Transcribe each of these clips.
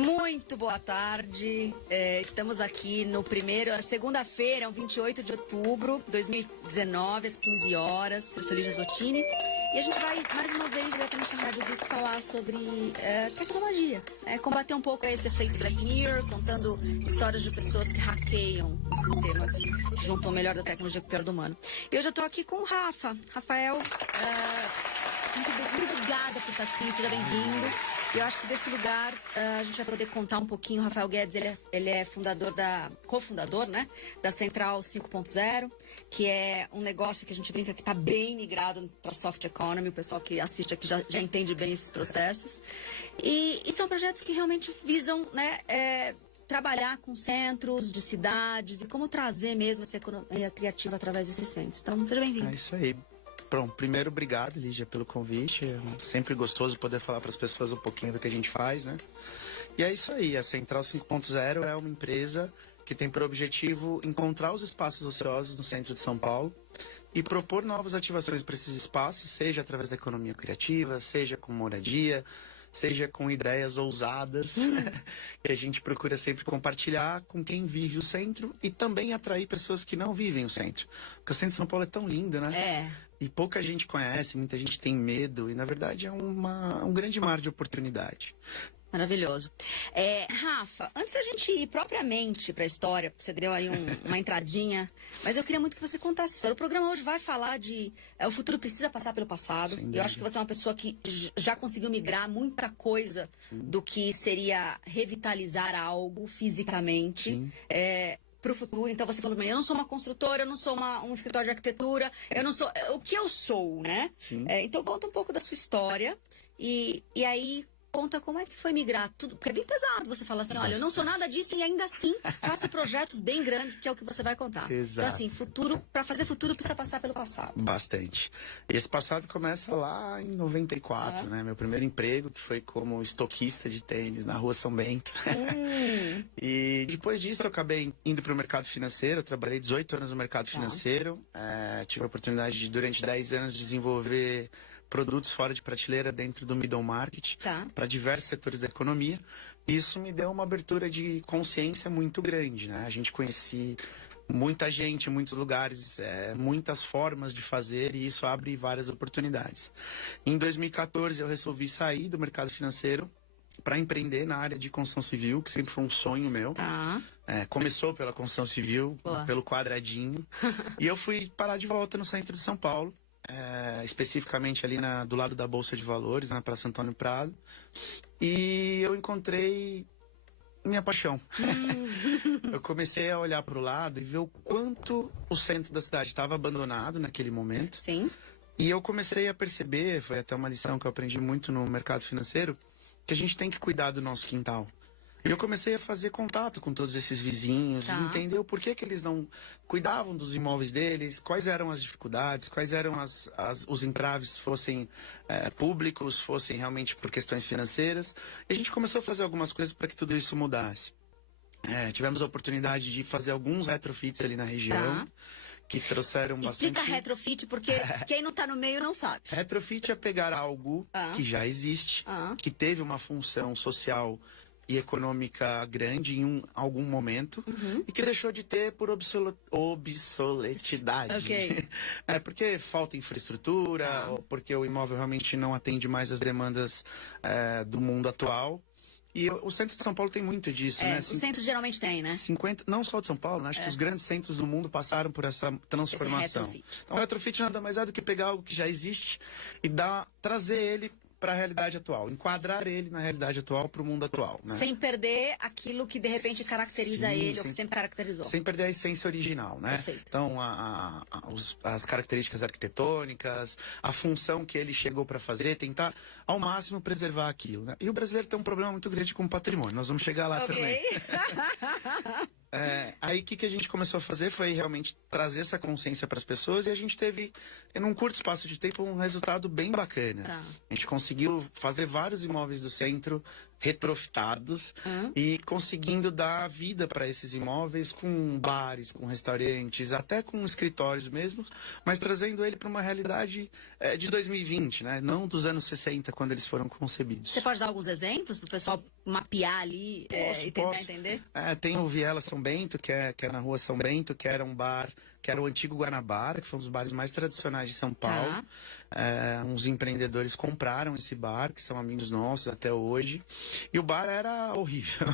Muito boa tarde. Estamos aqui no segunda-feira, 28 de outubro de 2019, às 15 horas. Eu sou Lígia Zottini e a gente vai mais uma vez diretamente na Rádio Blitz falar sobre tecnologia. Combater um pouco esse efeito Black Mirror, contando histórias de pessoas que hackeiam os sistemas, que juntam o melhor da tecnologia com o pior do humano. E hoje eu tô aqui com o Rafael. Muito obrigada por estar aqui, seja bem-vindo. E eu acho que desse lugar a gente vai poder contar um pouquinho. O Rafael Guedes, ele é cofundador, né, da Central 5.0, que é um negócio que a gente brinca que está bem migrado para soft economy. O pessoal que assiste aqui já entende bem esses processos. E são projetos que realmente visam, né, trabalhar com centros de cidades e como trazer mesmo essa economia criativa através desses centros. Então, seja bem-vindo. É isso aí. Pronto, primeiro, obrigado, Lígia, pelo convite. É sempre gostoso poder falar para as pessoas um pouquinho do que a gente faz, né? E é isso aí, a Central 5.0 é uma empresa que tem por objetivo encontrar os espaços ociosos no centro de São Paulo e propor novas ativações para esses espaços, seja através da economia criativa, seja com moradia, seja com ideias ousadas, que a gente procura sempre compartilhar com quem vive o centro e também atrair pessoas que não vivem o centro. Porque o centro de São Paulo é tão lindo, né? E pouca gente conhece, muita gente tem medo, e na verdade é um grande mar de oportunidade. Maravilhoso. Rafa, antes da gente ir propriamente para a história, porque você deu aí uma entradinha, mas eu queria muito que você contasse a história. O programa hoje vai falar de o futuro precisa passar pelo passado. Eu acho que você é uma pessoa que já conseguiu migrar muita coisa do que seria revitalizar algo fisicamente. Para o futuro. Então você falou, eu não sou uma construtora, eu não sou um escritório de arquitetura, eu não sou... O que eu sou, né? Então conta um pouco da sua história e aí conta como é que foi migrar tudo, porque é bem pesado você falar assim, olha, eu não sou nada disso e ainda assim faço projetos bem grandes, que é o que você vai contar. Exato. Então assim, para fazer futuro precisa passar pelo passado. Bastante. Esse passado começa lá em 94, né? Meu primeiro emprego, que foi como estoquista de tênis na Rua São Bento. E depois disso eu acabei indo para o mercado financeiro, eu trabalhei 18 anos no mercado financeiro, tive a oportunidade de, durante 10 anos, desenvolver produtos fora de prateleira dentro do middle market para diversos setores da economia. Isso me deu uma abertura de consciência muito grande, né? A gente conhecia muita gente em muitos lugares, muitas formas de fazer, e isso abre várias oportunidades. Em 2014 eu resolvi sair do mercado financeiro para empreender na área de construção civil, que sempre foi um sonho meu. Começou pela construção civil, pelo quadradinho, e eu fui parar de volta no centro de São Paulo. Especificamente ali do lado da Bolsa de Valores, na Praça Antônio Prado, e eu encontrei minha paixão. Eu comecei a olhar para o lado e ver o quanto o centro da cidade estava abandonado naquele momento. E eu comecei a perceber, foi até uma lição que eu aprendi muito no mercado financeiro, que a gente tem que cuidar do nosso quintal. E eu comecei a fazer contato com todos esses vizinhos e entender o porquê que eles não cuidavam dos imóveis deles, quais eram as dificuldades, quais eram os entraves, fossem públicos, fossem realmente por questões financeiras. E a gente começou a fazer algumas coisas para que tudo isso mudasse. Tivemos a oportunidade de fazer alguns retrofits ali na região, que trouxeram bastante... Explica retrofit, porque quem não está no meio não sabe. Retrofit é pegar algo que já existe, que teve uma função social e econômica grande em algum momento, e que deixou de ter por obsoletidade. Porque falta infraestrutura, ou porque o imóvel realmente não atende mais as demandas do mundo atual. E o centro de São Paulo tem muito disso, né? O centro geralmente tem, né? 50, não só de São Paulo, né? Acho que os grandes centros do mundo passaram por essa transformação. Então, o retrofit nada mais é do que pegar algo que já existe e trazer ele para a realidade atual, enquadrar ele na realidade atual, para o mundo atual, né? Sem perder aquilo que de repente caracteriza ele, ou que sempre caracterizou. Sem perder a essência original, né? Perfeito. Então, as características arquitetônicas, a função que ele chegou para fazer, tentar ao máximo preservar aquilo, né? E o brasileiro tem um problema muito grande com o patrimônio, nós vamos chegar lá também. Aí o que a gente começou a fazer foi realmente trazer essa consciência para as pessoas, e a gente teve, em um curto espaço de tempo, um resultado bem bacana. A gente conseguiu fazer vários imóveis do centro retrofitados e conseguindo dar vida para esses imóveis com bares, com restaurantes, até com escritórios mesmo, mas trazendo ele para uma realidade de 2020, né? Não dos anos 60, quando eles foram concebidos. Você pode dar alguns exemplos para o pessoal mapear ali e tentar entender? Tem o Viela São Bento, que é na rua São Bento, que era um bar, que era o antigo Guanabara, que foi um dos bares mais tradicionais de São Paulo. Uns empreendedores compraram esse bar, que são amigos nossos até hoje. E o bar era horrível.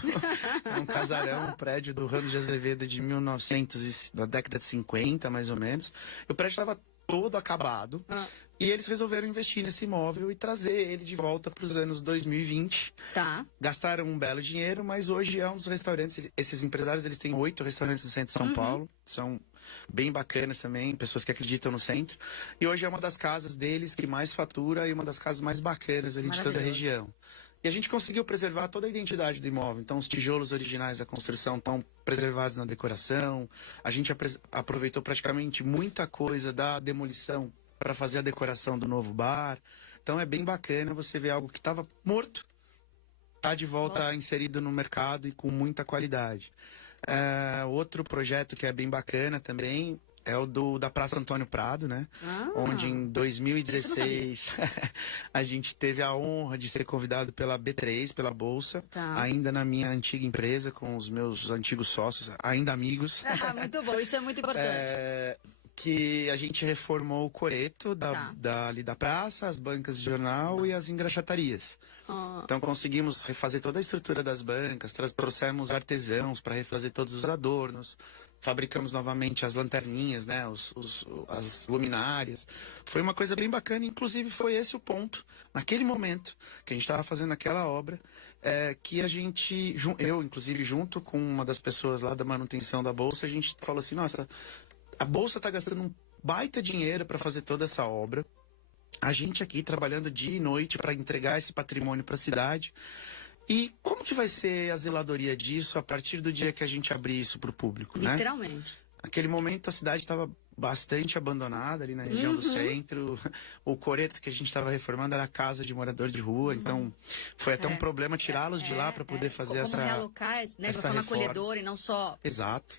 Era um casarão, um prédio do Ramos de Azevedo de 1900, da década de 50, mais ou menos. E o prédio estava todo acabado. E eles resolveram investir nesse imóvel e trazer ele de volta para os anos 2020. Gastaram um belo dinheiro, mas hoje é um dos restaurantes. Esses empresários, eles têm 8 restaurantes no centro de São Paulo. São bem bacanas também, pessoas que acreditam no centro. E hoje é uma das casas deles que mais fatura e uma das casas mais bacanas ali de toda a região. E a gente conseguiu preservar toda a identidade do imóvel. Então, os tijolos originais da construção estão preservados na decoração. A gente aproveitou praticamente muita coisa da demolição para fazer a decoração do novo bar. Então, é bem bacana você ver algo que estava morto, tá de volta inserido no mercado e com muita qualidade. Outro projeto que é bem bacana também é o da Praça Antônio Prado, né? Onde em 2016 a gente teve a honra de ser convidado pela B3, pela Bolsa, ainda na minha antiga empresa, com os meus antigos sócios, ainda amigos. Muito bom, isso é muito importante. Que a gente reformou o coreto ali da praça, as bancas de jornal e as engraxatarias. Então conseguimos refazer toda a estrutura das bancas, trouxemos artesãos para refazer todos os adornos, fabricamos novamente as lanterninhas, né, as luminárias. Foi uma coisa bem bacana, inclusive foi esse o ponto, naquele momento que a gente estava fazendo aquela obra, que eu inclusive junto com uma das pessoas lá da manutenção da Bolsa, a gente falou assim, nossa, a Bolsa está gastando um baita dinheiro para fazer toda essa obra. A gente aqui trabalhando dia e noite para entregar esse patrimônio para a cidade. E como que vai ser a zeladoria disso a partir do dia que a gente abrir isso para o público, né? Literalmente. Naquele momento a cidade estava bastante abandonada ali na região do centro. O coreto que a gente estava reformando era a casa de morador de rua. Então foi até um problema tirá-los de lá para poder fazer essa realocar, né, de forma acolhedora e não só... Exato.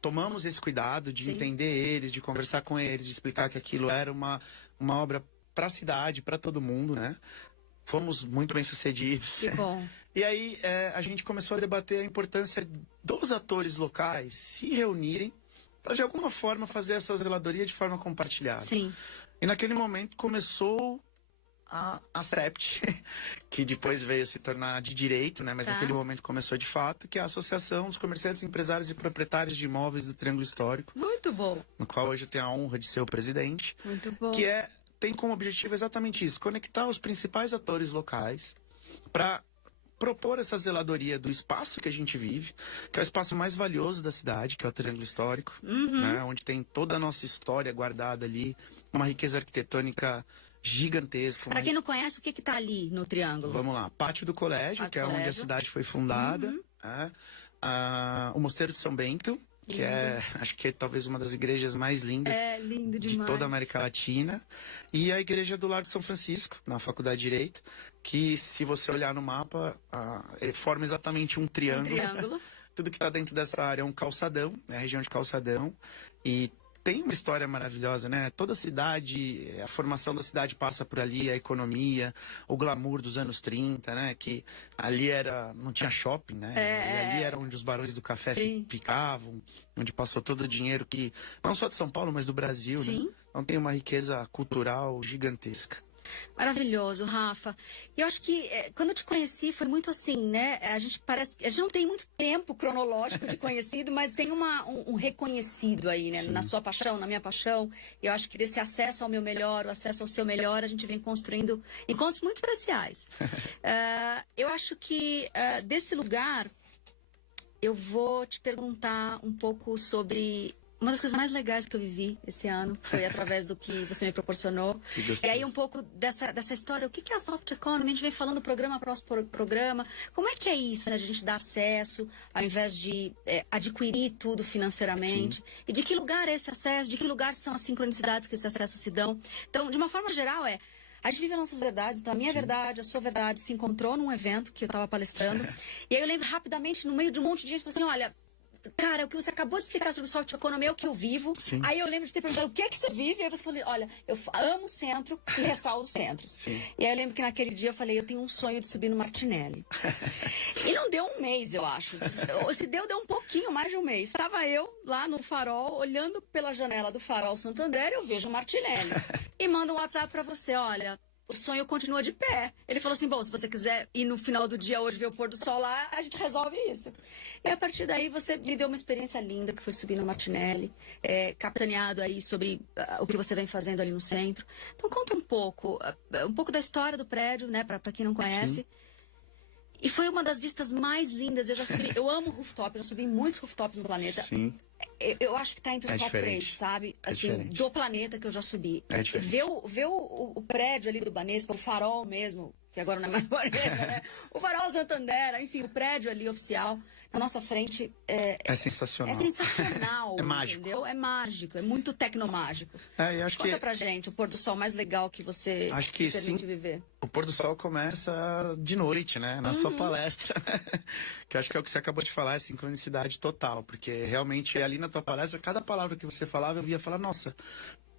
Tomamos esse cuidado de entender eles, de conversar com eles, de explicar que aquilo era uma obra para a cidade, para todo mundo, né? Fomos muito bem sucedidos. Que bom. E aí a gente começou a debater a importância dos atores locais se reunirem para de alguma forma fazer essa zeladoria de forma compartilhada. Sim. E naquele momento começou a CEPT, que depois veio se tornar de direito, né? Mas naquele momento começou de fato, que é a Associação dos Comerciantes, Empresários e Proprietários de Imóveis do Triângulo Histórico. Muito bom. No qual hoje eu tenho a honra de ser o presidente. Muito bom. Que tem como objetivo exatamente isso, conectar os principais atores locais para propor essa zeladoria do espaço que a gente vive, que é o espaço mais valioso da cidade, que é o Triângulo Histórico, né? Onde tem toda a nossa história guardada ali, uma riqueza arquitetônica gigantesco. Para quem não conhece, o que está ali no Triângulo? Vamos lá. Pátio do Colégio, que é onde a cidade foi fundada. O Mosteiro de São Bento, que acho que é talvez uma das igrejas mais lindas de toda a América Latina. E a Igreja do Lar de São Francisco, na Faculdade de Direito, que se você olhar no mapa, forma exatamente um triângulo. Tudo que está dentro dessa área é um calçadão, é a região de calçadão. E tem uma história maravilhosa, né? Toda a cidade, a formação da cidade passa por ali, a economia, o glamour dos anos 30, né? Que ali não tinha shopping, né? E ali era onde os barões do café ficavam, onde passou todo o dinheiro não só de São Paulo, mas do Brasil, né? Então tem uma riqueza cultural gigantesca. Maravilhoso, Rafa. E eu acho que quando eu te conheci foi muito assim, né? A gente não tem muito tempo cronológico de conhecido, mas tem um reconhecido aí, né? Na sua paixão, na minha paixão. Eu acho que desse acesso ao meu melhor, o acesso ao seu melhor, a gente vem construindo encontros muito especiais. Eu acho que desse lugar eu vou te perguntar um pouco sobre... Uma das coisas mais legais que eu vivi esse ano foi através do que você me proporcionou. E aí um pouco dessa história, o que é a Soft Economy? A gente vem falando programa após programa. Como é que é isso, né? De a gente dar acesso, ao invés de adquirir tudo financeiramente? E de que lugar é esse acesso? De que lugar são as sincronicidades que esse acesso se dão? Então, de uma forma geral, A gente vive as nossas verdades, então a minha verdade, a sua verdade se encontrou num evento que eu estava palestrando. E aí eu lembro rapidamente, no meio de um monte de gente, falei assim, olha, cara, o que você acabou de explicar sobre soft economy é o que eu vivo. Sim. Aí eu lembro de ter perguntado o que é que você vive. Aí você falou, olha, eu amo o centro e restauro os centros. Sim. E aí eu lembro que naquele dia eu falei, eu tenho um sonho de subir no Martinelli. E não deu um mês, eu acho. Se deu um pouquinho mais de um mês. Estava eu lá no farol, olhando pela janela do farol Santander, eu vejo o Martinelli. E mando um WhatsApp pra você, olha, o sonho continua de pé. Ele falou assim, bom, se você quiser ir no final do dia hoje ver o pôr do sol lá, a gente resolve isso. E a partir daí você me deu uma experiência linda, que foi subir no Martinelli, capitaneado aí sobre o que você vem fazendo ali no centro. Então conta um pouco da história do prédio, né, pra quem não conhece. Sim. E foi uma das vistas mais lindas. Eu já subi, eu amo rooftop, eu já subi em muitos rooftops no planeta. Sim. Eu acho que tá entre os top 3, sabe? Assim, diferente. do planeta que eu já subi. É diferente. Ver o prédio ali do Banespa, o farol mesmo, que agora não é mais Banespa, né? O farol Santander, enfim, o prédio ali oficial, na nossa frente. É sensacional. É sensacional, É mágico. entendeu? É mágico, é muito tecnomágico. Eu acho Conta que pra gente o pôr do sol mais legal que você Acho que permite sim. viver. O pôr do sol começa de noite, né? Na sua palestra. Que eu acho que é o que você acabou de falar, é sincronicidade total. Porque realmente ali na tua palestra, cada palavra que você falava, eu ia falar, nossa,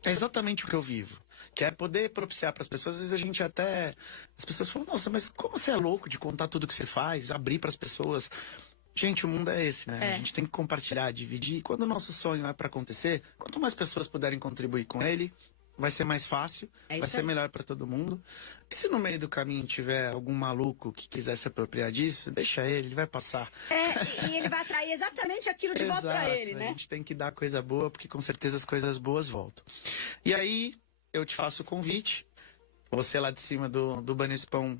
é exatamente o que eu vivo. Que é poder propiciar para as pessoas. Às vezes a gente até... As pessoas falam, nossa, mas como você é louco de contar tudo que você faz, abrir para as pessoas... Gente, o mundo é esse, né? A gente tem que compartilhar, dividir. E quando o nosso sonho é para acontecer, quanto mais pessoas puderem contribuir com ele, vai ser mais fácil, vai ser melhor para todo mundo. E se no meio do caminho tiver algum maluco que quiser se apropriar disso, deixa ele vai passar. E ele vai atrair exatamente aquilo de volta para ele, né? A gente tem que dar coisa boa, porque com certeza as coisas boas voltam. E aí, eu te faço o convite. Você lá de cima do Banespão,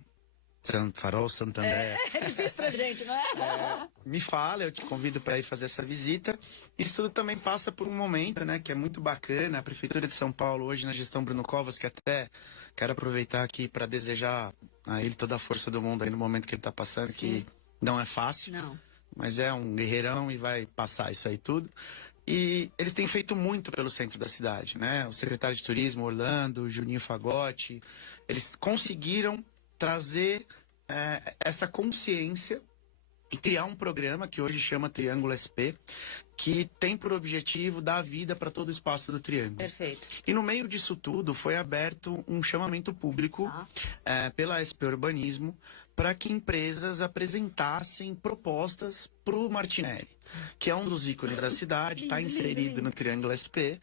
Farol Santander. É difícil pra gente, não é? Me fala, eu te convido para ir fazer essa visita. Isso tudo também passa por um momento, né, que é muito bacana. A Prefeitura de São Paulo, hoje na gestão Bruno Covas, que até quero aproveitar aqui para desejar a ele toda a força do mundo aí no momento que ele está passando, que não é fácil. Não. Mas é um guerreirão e vai passar isso aí tudo. E eles têm feito muito pelo centro da cidade, né? O secretário de Turismo, Orlando, Juninho Fagotti, eles conseguiram trazer essa consciência e criar um programa que hoje chama Triângulo SP, que tem por objetivo dar vida para todo o espaço do Triângulo. Perfeito. E no meio disso tudo foi aberto um chamamento público pela SP Urbanismo para que empresas apresentassem propostas para o Martinelli, que é um dos ícones da cidade, está inserido no Triângulo SP.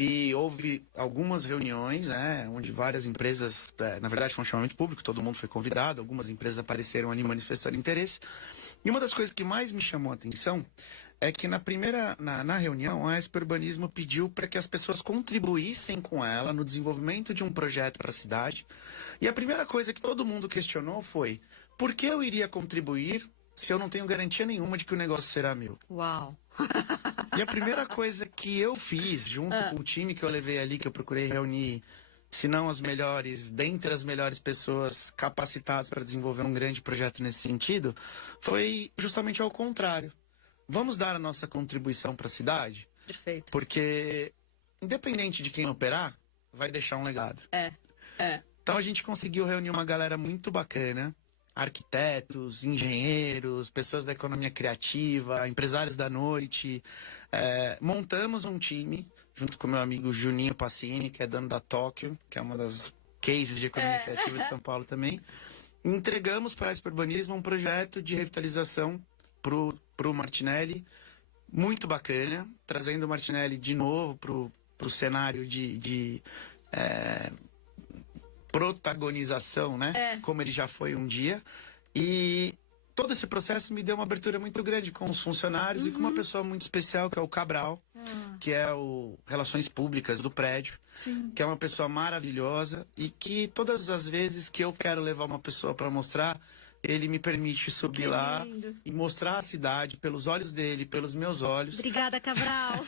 E houve algumas reuniões, né, onde várias empresas, na verdade foi um chamamento público, todo mundo foi convidado, algumas empresas apareceram ali manifestando interesse. E uma das coisas que mais me chamou a atenção é que na reunião, a SP Urbanismo pediu para que as pessoas contribuíssem com ela no desenvolvimento de um projeto para a cidade. E a primeira coisa que todo mundo questionou foi, por que eu iria contribuir se eu não tenho garantia nenhuma de que o negócio será meu? Uau! E a primeira coisa que eu fiz, junto com o time que eu levei ali, que eu procurei reunir, se não as melhores, dentre as melhores pessoas capacitadas para desenvolver um grande projeto nesse sentido, foi justamente ao contrário. Vamos dar a nossa contribuição para a cidade? Perfeito. Porque, independente de quem operar, vai deixar um legado. Então a gente conseguiu reunir uma galera muito bacana, arquitetos, engenheiros, pessoas da economia criativa, empresários da noite. Montamos um time, junto com meu amigo Juninho Passini, que é dono da Tóquio, que é uma das cases de economia criativa de São Paulo também. Entregamos para a SP Urbanismo um projeto de revitalização pro Martinelli, muito bacana, trazendo o Martinelli de novo pro cenário de protagonização, né? Como ele já foi um dia. E todo esse processo me deu uma abertura muito grande com os funcionários e com uma pessoa muito especial, que é o Cabral, que é o Relações Públicas do prédio, que é uma pessoa maravilhosa e que todas as vezes que eu quero levar uma pessoa para mostrar, ele me permite subir lá e mostrar a cidade pelos olhos dele, pelos meus olhos. Obrigada, Cabral.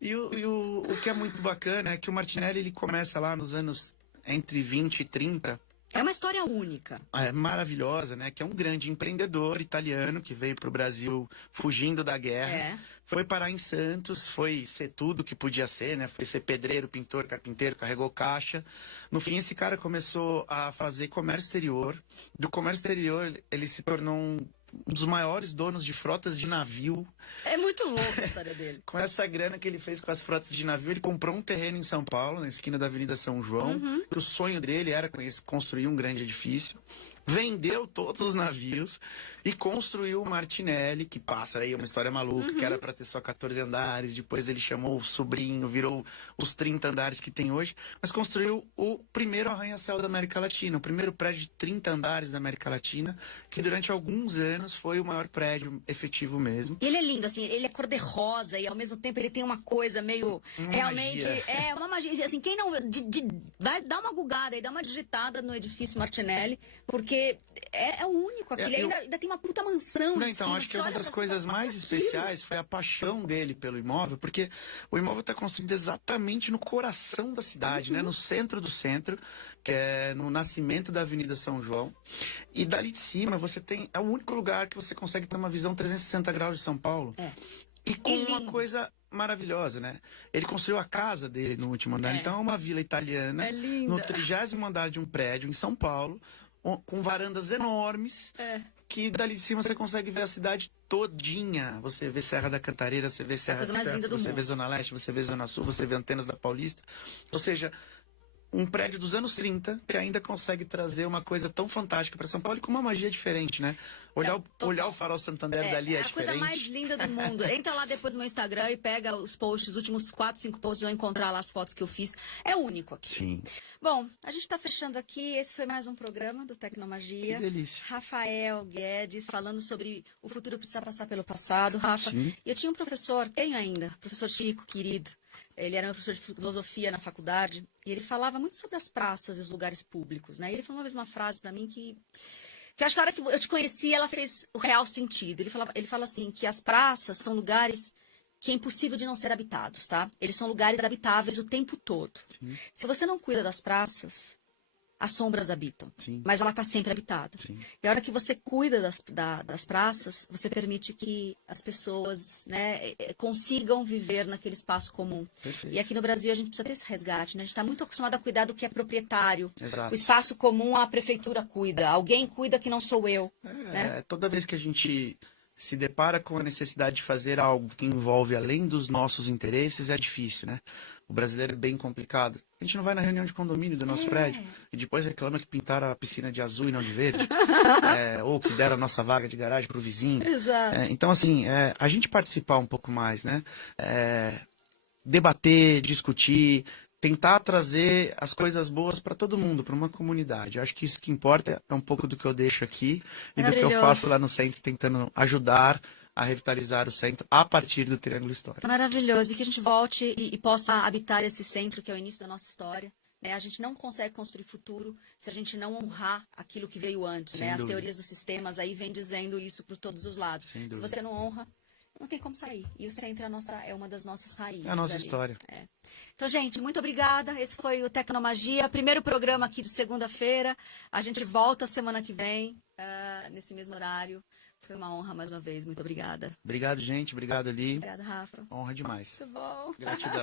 E o que é muito bacana é que o Martinelli ele começa lá nos anos entre 20 e 30 É uma história única. É maravilhosa, né? Que é um grande empreendedor italiano que veio para o Brasil fugindo da guerra. É. Foi parar em Santos, foi ser tudo que podia ser, né? Foi ser pedreiro, pintor, carpinteiro, carregou caixa. No fim, esse cara começou a fazer comércio exterior. Do comércio exterior, ele se tornou um dos maiores donos de frotas de navio. É muito louca a história dele. Com essa grana que ele fez com as frotas de navio, ele comprou um terreno em São Paulo, na esquina da Avenida São João. O sonho dele era construir um grande edifício. Vendeu todos os navios e construiu o Martinelli, que passa aí uma história maluca, que era para ter só 14 andares. Depois ele chamou o sobrinho, virou os 30 andares que tem hoje. Mas construiu o primeiro arranha-céu da América Latina, o primeiro prédio de 30 andares da América Latina, que durante alguns anos foi o maior prédio efetivo mesmo. E ele é lindo, assim, ele é cor-de-rosa e ao mesmo tempo ele tem uma coisa meio... realmente, magia. é uma magia. Assim, quem não... vai dar uma gugada e dá uma digitada no edifício Martinelli, porque é o único aqui. Ele ainda tem uma puta mansão. Não, em então, cima, acho que você uma olha das pra coisas cima, mais aquilo. especiais foi a paixão dele pelo imóvel, porque o imóvel está construído exatamente no coração da cidade, né? No centro do centro, que é no nascimento da Avenida São João. E dali de cima você tem... É o único lugar que você consegue ter uma visão 360 graus de São Paulo. É. E com E uma lindo. coisa maravilhosa, né? Ele construiu a casa dele no último andar. É. Então é uma vila italiana, É linda. no 30º andar de um prédio em São Paulo, com varandas enormes, É. que dali de cima você consegue ver a cidade todinha. Você vê Serra da Cantareira, você vê Serra coisa mais Centro, linda do você vê mundo. Zona Leste, você vê Zona Sul, você vê Antenas da Paulista. Ou seja, um prédio dos anos 30 que ainda consegue trazer uma coisa tão fantástica para São Paulo e com uma magia diferente, né? Olhar o Farol Santander dali é a coisa diferente. mais linda do mundo. Entra lá depois no meu Instagram e pega os posts, os últimos 4, 5 posts, vão encontrar lá as fotos que eu fiz. É único aqui. Sim. Bom, a gente está fechando aqui. Esse foi mais um programa do Tecnomagia. Que delícia. Rafael Guedes falando sobre o futuro precisa passar pelo passado. Rafa, Sim. eu tinha um professor, tenho ainda, professor Chico, querido. Ele era meu professor de filosofia na faculdade e ele falava muito sobre as praças e os lugares públicos, né? Ele falou uma vez uma frase para mim que eu acho que a hora que eu te conheci, ela fez o real sentido. Ele fala assim, que as praças são lugares que é impossível de não ser habitados, tá? Eles são lugares habitáveis o tempo todo. Se você não cuida das praças, as sombras habitam. Sim. Mas ela está sempre habitada. Sim. E a hora que você cuida das praças, você permite que as pessoas, né, consigam viver naquele espaço comum. Perfeito. E aqui no Brasil a gente precisa ter esse resgate, né? A gente está muito acostumado a cuidar do que é proprietário. Exato. O espaço comum a prefeitura cuida. Alguém cuida que não sou eu. Né? Toda vez que a gente se depara com a necessidade de fazer algo que envolve além dos nossos interesses, é difícil, né? O brasileiro é bem complicado. A gente não vai na reunião de condomínio do nosso prédio e depois reclama que pintaram a piscina de azul e não de verde. Ou que deram a nossa vaga de garagem para o vizinho. Exato. Então, assim, a gente participar um pouco mais, né? Debater, discutir, tentar trazer as coisas boas para todo mundo, para uma comunidade. Eu acho que isso que importa é um pouco do que eu deixo aqui e do que eu faço lá no centro, tentando ajudar a revitalizar o centro a partir do Triângulo Histórico. Maravilhoso. E que a gente volte e possa habitar esse centro, que é o início da nossa história. Né? A gente não consegue construir futuro se a gente não honrar aquilo que veio antes. Né? As teorias dos sistemas aí vêm dizendo isso por todos os lados. Se você não honra, não tem como sair. E o centro é uma das nossas raízes. É a nossa ali. história. Então, gente, muito obrigada. Esse foi o Tecnomagia, primeiro programa aqui de segunda-feira. A gente volta semana que vem, nesse mesmo horário. Foi uma honra mais uma vez. Muito obrigada. Obrigado, gente. Obrigado, Li. Obrigada, Rafa. Honra demais. Muito bom. Gratidão.